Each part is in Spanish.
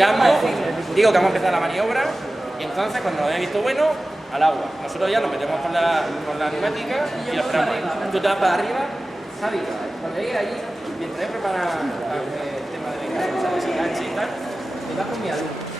llamo, digo que vamos a empezar la maniobra y entonces cuando lo he visto bueno, al agua. Nosotros ya nos metemos con la neumática y lo esperamos. Tú te vas para arriba, Javi, cuando llegues allí, mientras yo preparo el tema de venganza, ¿sabes? Si enganche y tal, te vas con mi alumno.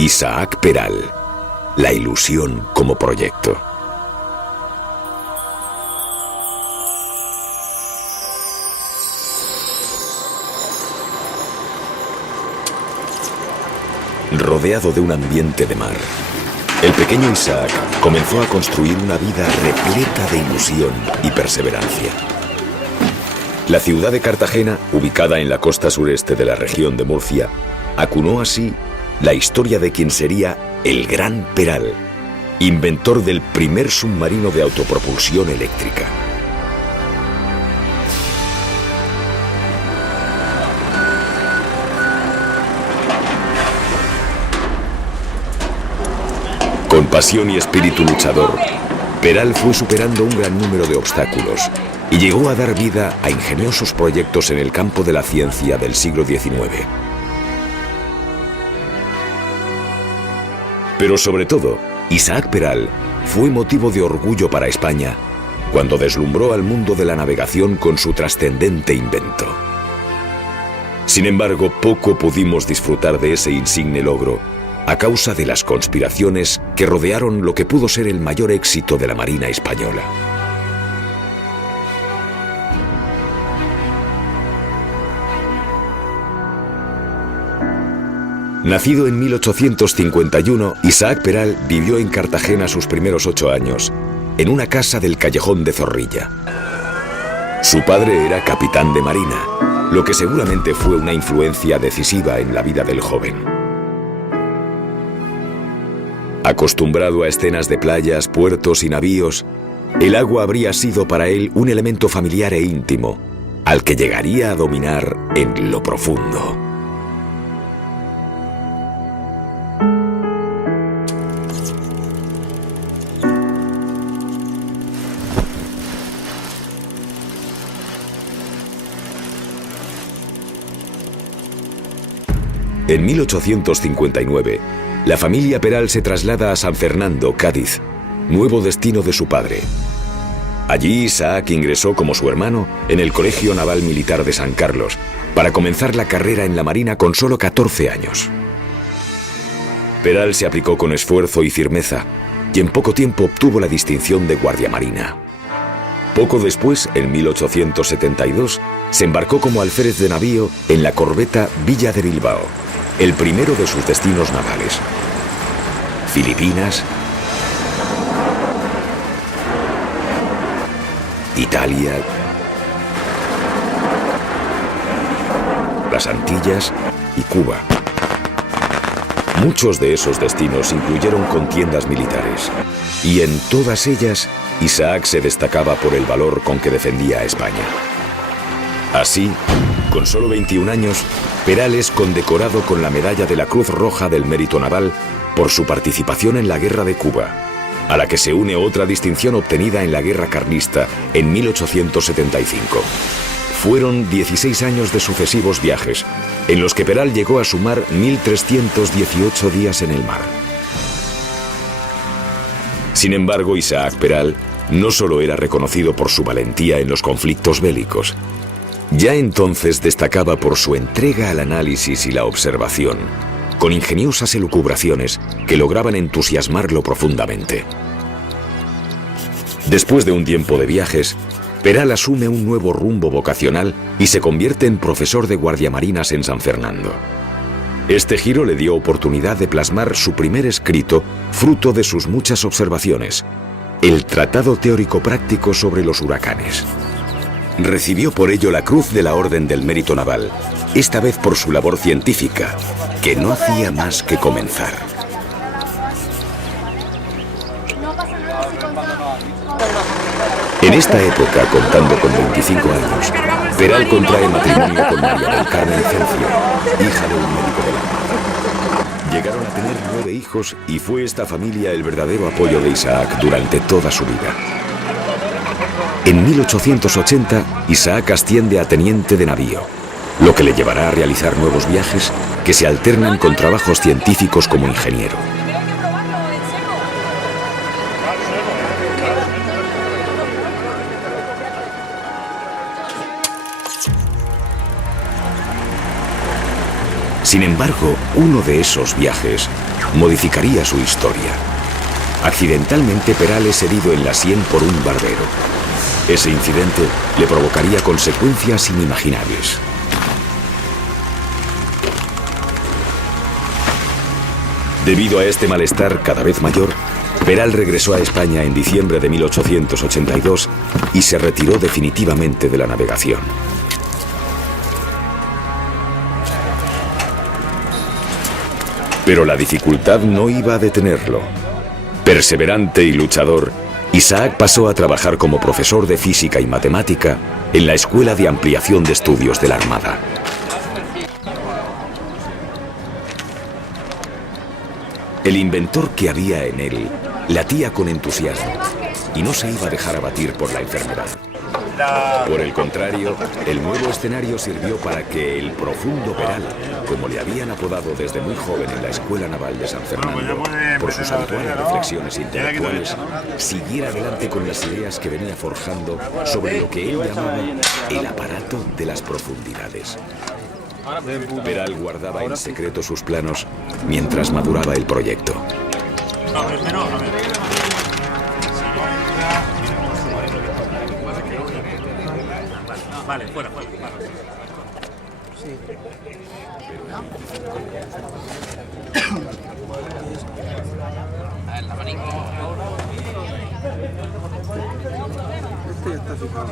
Isaac Peral, la ilusión como proyecto. Rodeado de un ambiente de mar, el pequeño Isaac comenzó a construir una vida repleta de ilusión y perseverancia. La ciudad de Cartagena, ubicada en la costa sureste de la región de Murcia, acunó así la historia de quien sería el Gran Peral, inventor del primer submarino de autopropulsión eléctrica. Con pasión y espíritu luchador, Peral fue superando un gran número de obstáculos y llegó a dar vida a ingeniosos proyectos en el campo de la ciencia del siglo XIX. Pero sobre todo, Isaac Peral fue motivo de orgullo para España cuando deslumbró al mundo de la navegación con su trascendente invento. Sin embargo, poco pudimos disfrutar de ese insigne logro a causa de las conspiraciones que rodearon lo que pudo ser el mayor éxito de la Marina española. Nacido en 1851, Isaac Peral vivió en Cartagena sus primeros 8 años, en una casa del Callejón de Zorrilla. Su padre era capitán de marina, lo que seguramente fue una influencia decisiva en la vida del joven. Acostumbrado a escenas de playas, puertos y navíos, el agua habría sido para él un elemento familiar e íntimo, al que llegaría a dominar en lo profundo. En 1859, la familia Peral se traslada a San Fernando, Cádiz, nuevo destino de su padre. Allí Isaac ingresó como su hermano en el Colegio Naval Militar de San Carlos para comenzar la carrera en la Marina con solo 14 años. Peral se aplicó con esfuerzo y firmeza y en poco tiempo obtuvo la distinción de guardiamarina. Poco después, en 1872, se embarcó como alférez de navío en la corbeta Villa de Bilbao, el primero de sus destinos navales. Filipinas, Italia, las Antillas y Cuba. Muchos de esos destinos incluyeron contiendas militares, y en todas ellas Isaac se destacaba por el valor con que defendía a España. Así, con solo 21 años, Peral es condecorado con la medalla de la Cruz Roja del Mérito Naval por su participación en la Guerra de Cuba, a la que se une otra distinción obtenida en la Guerra Carlista en 1875. Fueron 16 años de sucesivos viajes, en los que Peral llegó a sumar 1.318 días en el mar. Sin embargo, Isaac Peral no solo era reconocido por su valentía en los conflictos bélicos. Ya entonces destacaba por su entrega al análisis y la observación, con ingeniosas elucubraciones que lograban entusiasmarlo profundamente. Después de un tiempo de viajes, Peral asume un nuevo rumbo vocacional y se convierte en profesor de guardiamarinas en San Fernando. Este giro le dio oportunidad de plasmar su primer escrito, fruto de sus muchas observaciones, el Tratado Teórico Práctico sobre los huracanes. Recibió por ello la Cruz de la Orden del Mérito Naval, esta vez por su labor científica, que no hacía más que comenzar. En esta época, contando con 25 años, Peral contrae matrimonio con María del Carmen Cencio, hija de un médico de la Armada. Llegaron a tener 9 hijos y fue esta familia el verdadero apoyo de Isaac durante toda su vida. En 1880, Isaac asciende a teniente de navío, lo que le llevará a realizar nuevos viajes que se alternan con trabajos científicos como ingeniero. Sin embargo, uno de esos viajes modificaría su historia. Accidentalmente, Peral es herido en la sien por un barbero. Ese incidente le provocaría consecuencias inimaginables. Debido a este malestar cada vez mayor, Peral regresó a España en diciembre de 1882 y se retiró definitivamente de la navegación. Pero la dificultad no iba a detenerlo. Perseverante y luchador, Isaac pasó a trabajar como profesor de física y matemática en la Escuela de Ampliación de Estudios de la Armada. El inventor que había en él latía con entusiasmo y no se iba a dejar abatir por la enfermedad. Por el contrario, el nuevo escenario sirvió para que el profundo Peral, como le habían apodado desde muy joven en la Escuela Naval de San Fernando, por sus habituales reflexiones intelectuales, siguiera adelante con las ideas que venía forjando sobre lo que él llamaba el aparato de las profundidades. Peral guardaba en secreto sus planos mientras maduraba el proyecto. Vale, fuera. Sí. A ver, la manita. Este ya está fijado.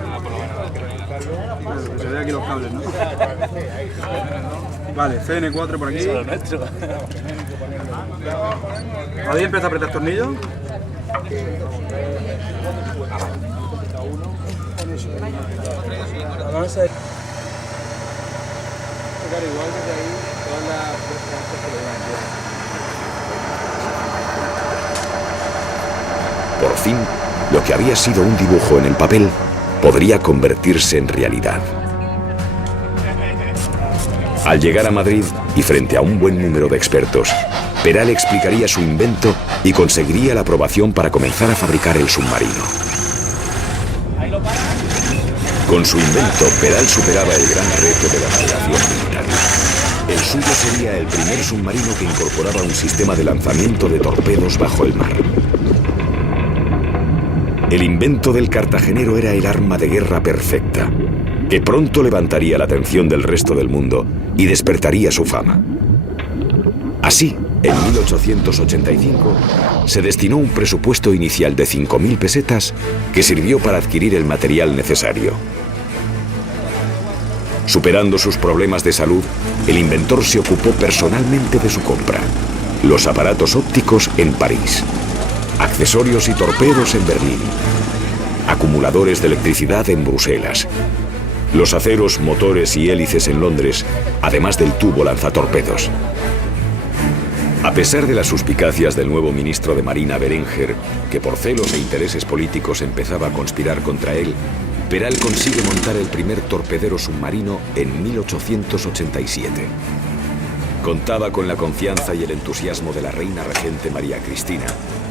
Claro, que se ve aquí los cables, ¿no? Vale, CN4 por aquí. Ahí empieza a apretar tornillos. Vamos a tocar igual desde ahí todas las que le dan. Por fin, lo que había sido un dibujo en el papel podría convertirse en realidad. Al llegar a Madrid y frente a un buen número de expertos, Peral explicaría su invento y conseguiría la aprobación para comenzar a fabricar el submarino. Con su invento, Peral superaba el gran reto de la navegación militar. El suyo sería el primer submarino que incorporaba un sistema de lanzamiento de torpedos bajo el mar. El invento del cartagenero era el arma de guerra perfecta, que pronto levantaría la atención del resto del mundo y despertaría su fama. Así, en 1885, se destinó un presupuesto inicial de 5.000 pesetas que sirvió para adquirir el material necesario. Superando sus problemas de salud, el inventor se ocupó personalmente de su compra. Los aparatos ópticos en París, accesorios y torpedos en Berlín, acumuladores de electricidad en Bruselas, los aceros, motores y hélices en Londres, además del tubo lanzatorpedos. A pesar de las suspicacias del nuevo ministro de Marina Berenguer, que por celos e intereses políticos empezaba a conspirar contra él, Peral consigue montar el primer torpedero submarino en 1887. Contaba con la confianza y el entusiasmo de la reina regente María Cristina,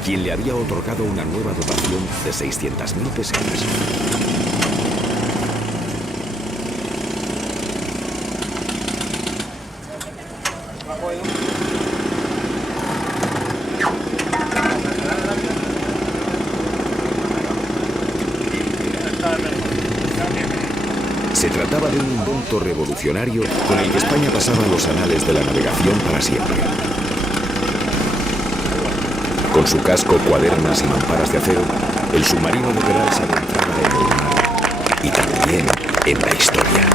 quien le había otorgado una nueva dotación de 600.000 pesetas. Se trataba de un invento revolucionario con el que España pasaba a los anales de la navegación para siempre. Con su casco, cuadernas y mamparas de acero, el submarino de Peral se adentraba en el mar y también en la historia.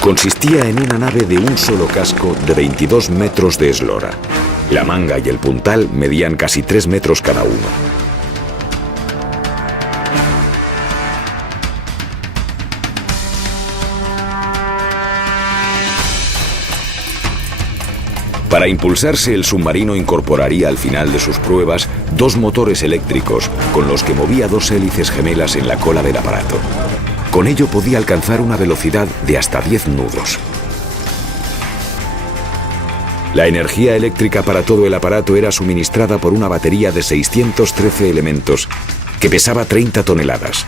Consistía en una nave de un solo casco de 22 metros de eslora. La manga y el puntal medían casi 3 metros cada uno. Para impulsarse, el submarino incorporaría al final de sus pruebas 2 motores eléctricos con los que movía 2 hélices gemelas en la cola del aparato. Con ello podía alcanzar una velocidad de hasta 10 nudos. La energía eléctrica para todo el aparato era suministrada por una batería de 613 elementos que pesaba 30 toneladas.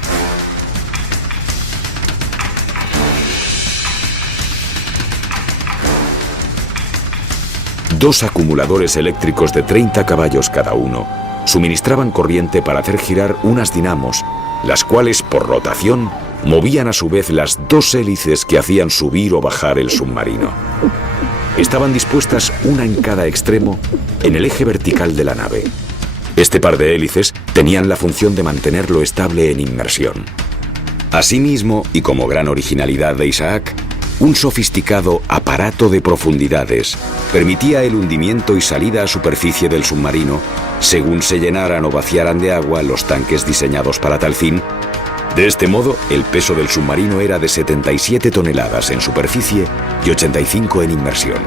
Dos acumuladores eléctricos de 30 caballos cada uno suministraban corriente para hacer girar unas dinamos, las cuales, por rotación, movían a su vez las 2 hélices que hacían subir o bajar el submarino. Estaban dispuestas una en cada extremo en el eje vertical de la nave. Este par de hélices tenían la función de mantenerlo estable en inmersión. Asimismo, y como gran originalidad de Isaac, un sofisticado aparato de profundidades permitía el hundimiento y salida a superficie del submarino según se llenaran o vaciaran de agua los tanques diseñados para tal fin. De este modo, el peso del submarino era de 77 toneladas en superficie y 85 en inmersión.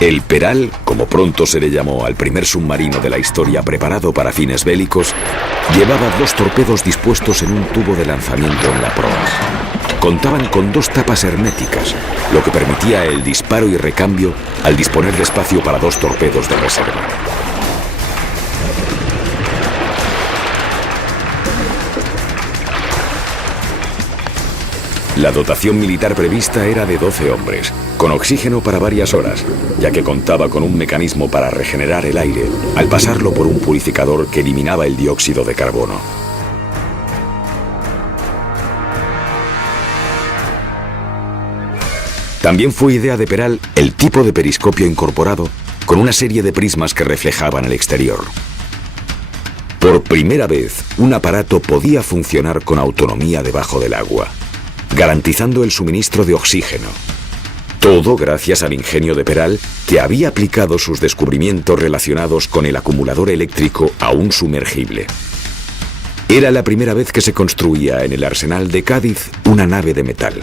El Peral, como pronto se le llamó al primer submarino de la historia preparado para fines bélicos, llevaba 2 torpedos dispuestos en un tubo de lanzamiento en la proa. Contaban con 2 tapas herméticas, lo que permitía el disparo y recambio al disponer de espacio para 2 torpedos de reserva. La dotación militar prevista era de 12 hombres, con oxígeno para varias horas, ya que contaba con un mecanismo para regenerar el aire al pasarlo por un purificador que eliminaba el dióxido de carbono. También fue idea de Peral el tipo de periscopio incorporado con una serie de prismas que reflejaban el exterior. Por primera vez, un aparato podía funcionar con autonomía debajo del agua, garantizando el suministro de oxígeno. Todo gracias al ingenio de Peral, que había aplicado sus descubrimientos relacionados con el acumulador eléctrico a un sumergible. Era la primera vez que se construía en el arsenal de Cádiz una nave de metal.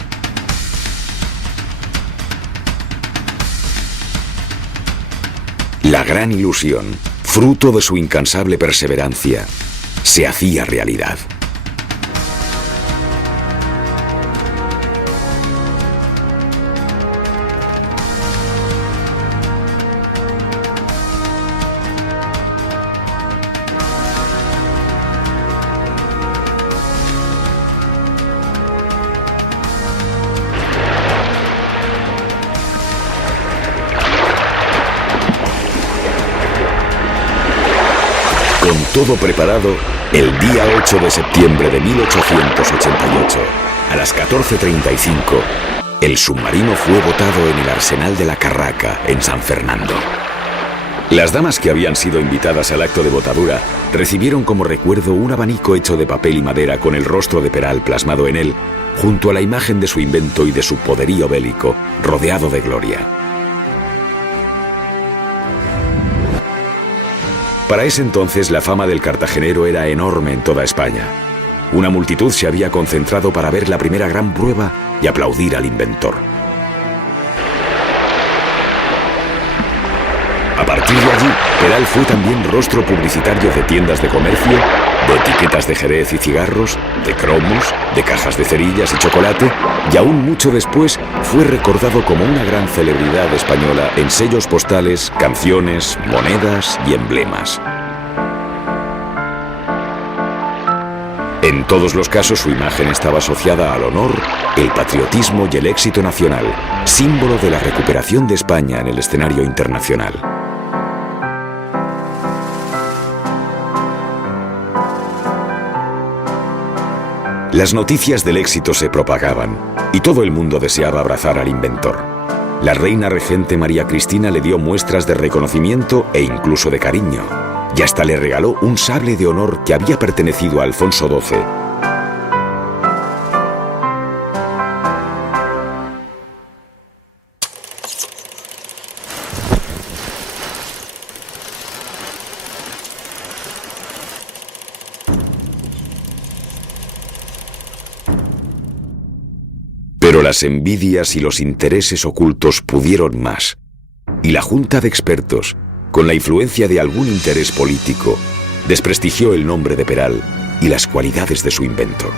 La gran ilusión, fruto de su incansable perseverancia, se hacía realidad. Con todo preparado, el día 8 de septiembre de 1888, a las 14:35, el submarino fue botado en el arsenal de la Carraca, en San Fernando. Las damas que habían sido invitadas al acto de botadura recibieron como recuerdo un abanico hecho de papel y madera con el rostro de Peral plasmado en él, junto a la imagen de su invento y de su poderío bélico, rodeado de gloria. Para ese entonces la fama del cartagenero era enorme en toda España. Una multitud se había concentrado para ver la primera gran prueba y aplaudir al inventor. A partir de allí, Peral fue también rostro publicitario de tiendas de comercio, de etiquetas de Jerez y cigarros, de cromos, de cajas de cerillas y chocolate, y aún mucho después fue recordado como una gran celebridad española en sellos postales, canciones, monedas y emblemas. En todos los casos su imagen estaba asociada al honor, el patriotismo y el éxito nacional, símbolo de la recuperación de España en el escenario internacional. Las noticias del éxito se propagaban y todo el mundo deseaba abrazar al inventor. La reina regente María Cristina le dio muestras de reconocimiento e incluso de cariño, y hasta le regaló un sable de honor que había pertenecido a Alfonso XII. Pero las envidias y los intereses ocultos pudieron más, y la junta de expertos, con la influencia de algún interés político, desprestigió el nombre de Peral y las cualidades de su invento.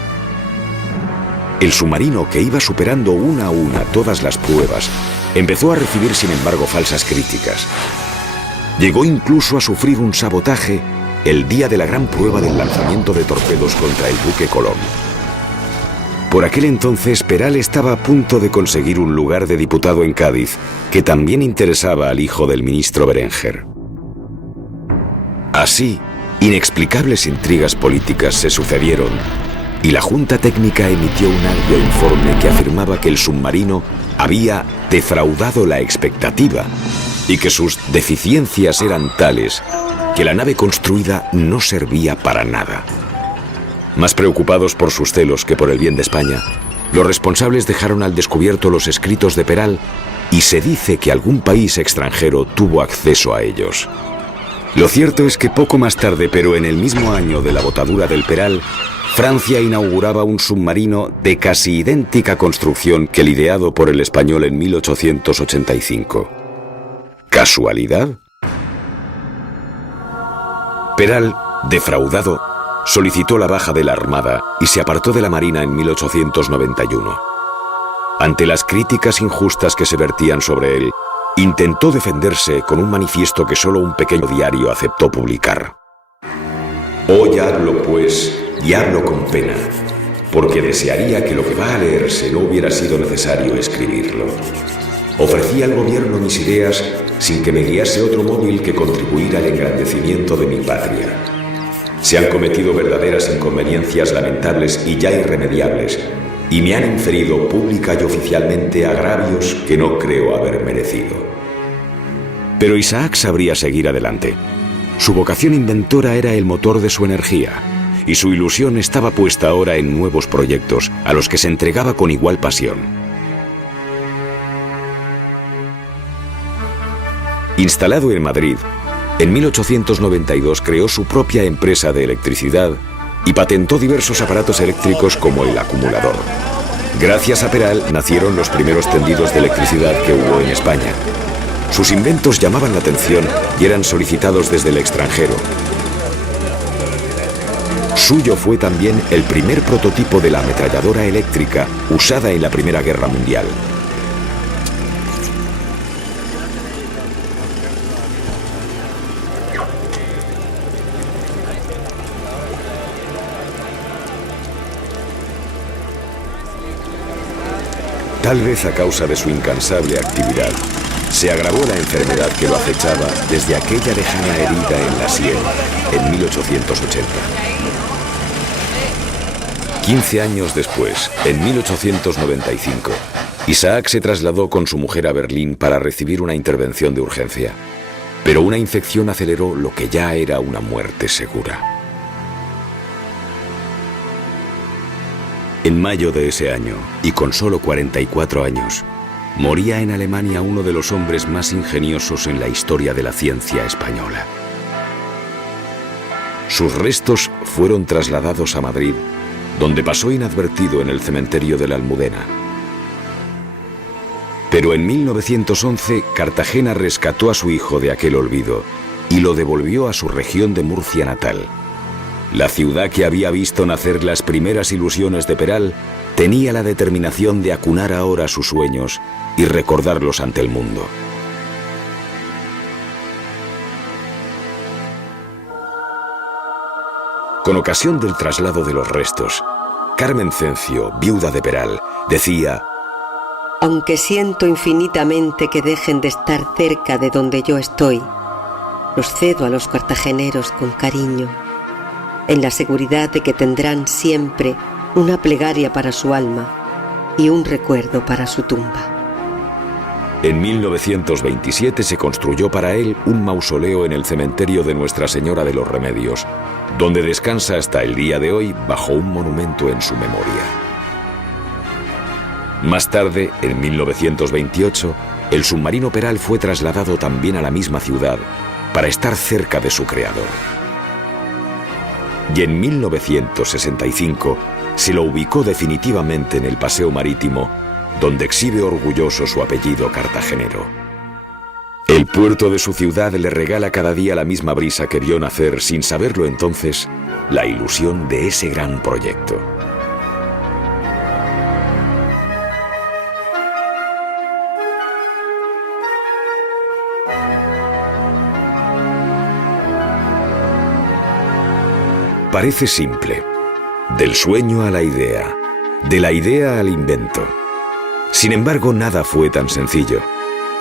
El submarino, que iba superando una a una todas las pruebas, empezó a recibir sin embargo falsas críticas. Llegó incluso a sufrir un sabotaje el día de la gran prueba del lanzamiento de torpedos contra el buque Colón. Por aquel entonces, Peral estaba a punto de conseguir un lugar de diputado en Cádiz, que también interesaba al hijo del ministro Berenguer. Así, inexplicables intrigas políticas se sucedieron, y la Junta Técnica emitió un agrio informe que afirmaba que el submarino había defraudado la expectativa y que sus deficiencias eran tales que la nave construida no servía para nada. Más preocupados por sus celos que por el bien de España, los responsables dejaron al descubierto los escritos de Peral y se dice que algún país extranjero tuvo acceso a ellos. Lo cierto es que poco más tarde, pero en el mismo año de la botadura del Peral, Francia inauguraba un submarino de casi idéntica construcción que el ideado por el español en 1885. ¿Casualidad? Peral, defraudado, solicitó la baja de la Armada y se apartó de la Marina en 1891. Ante las críticas injustas que se vertían sobre él, intentó defenderse con un manifiesto que solo un pequeño diario aceptó publicar. Hoy hablo, pues, y hablo con pena, porque desearía que lo que va a leerse no hubiera sido necesario escribirlo. Ofrecí al gobierno mis ideas sin que me guiase otro móvil que contribuir al engrandecimiento de mi patria. Se han cometido verdaderas inconveniencias lamentables y ya irremediables, y me han inferido pública y oficialmente agravios que no creo haber merecido. Pero Isaac sabría seguir adelante. Su vocación inventora era el motor de su energía, y su ilusión estaba puesta ahora en nuevos proyectos a los que se entregaba con igual pasión. Instalado en Madrid, en 1892 creó su propia empresa de electricidad y patentó diversos aparatos eléctricos como el acumulador. Gracias a Peral nacieron los primeros tendidos de electricidad que hubo en España. Sus inventos llamaban la atención y eran solicitados desde el extranjero. Suyo fue también el primer prototipo de la ametralladora eléctrica usada en la Primera Guerra Mundial. Tal vez a causa de su incansable actividad, se agravó la enfermedad que lo acechaba desde aquella lejana herida en la sien en 1880. 15 años después, en 1895, Isaac se trasladó con su mujer a Berlín para recibir una intervención de urgencia, pero una infección aceleró lo que ya era una muerte segura. En mayo de ese año, y con solo 44 años, moría en Alemania uno de los hombres más ingeniosos en la historia de la ciencia española. sus restos fueron trasladados a Madrid, donde pasó inadvertido en el cementerio de la Almudena. Pero en 1911, Cartagena rescató a su hijo de aquel olvido y lo devolvió a su región de Murcia natal. La ciudad que había visto nacer las primeras ilusiones de Peral tenía la determinación de acunar ahora sus sueños y recordarlos ante el mundo. Con ocasión del traslado de los restos, Carmen Cencio, viuda de Peral, decía: aunque siento infinitamente que dejen de estar cerca de donde yo estoy, los cedo a los cartageneros con cariño, en la seguridad de que tendrán siempre una plegaria para su alma y un recuerdo para su tumba. En 1927 se construyó para él un mausoleo en el cementerio de Nuestra Señora de los Remedios, donde descansa hasta el día de hoy bajo un monumento en su memoria. Más tarde, en 1928, el submarino Peral fue trasladado también a la misma ciudad para estar cerca de su creador. Y en 1965 se lo ubicó definitivamente en el Paseo Marítimo, donde exhibe orgulloso su apellido cartagenero. El puerto de su ciudad le regala cada día la misma brisa que vio nacer, sin saberlo entonces, la ilusión de ese gran proyecto. Parece simple, del sueño a la idea, de la idea al invento. Sin embargo, nada fue tan sencillo.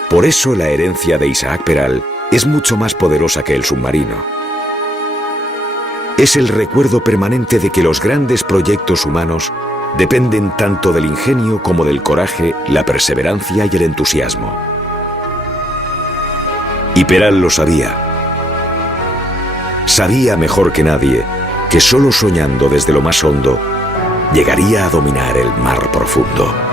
Por eso la herencia de Isaac Peral es mucho más poderosa que el submarino. Es el recuerdo permanente de que los grandes proyectos humanos dependen tanto del ingenio como del coraje, la perseverancia y el entusiasmo. Y Peral lo sabía. Sabía mejor que nadie que solo soñando desde lo más hondo llegaría a dominar el mar profundo.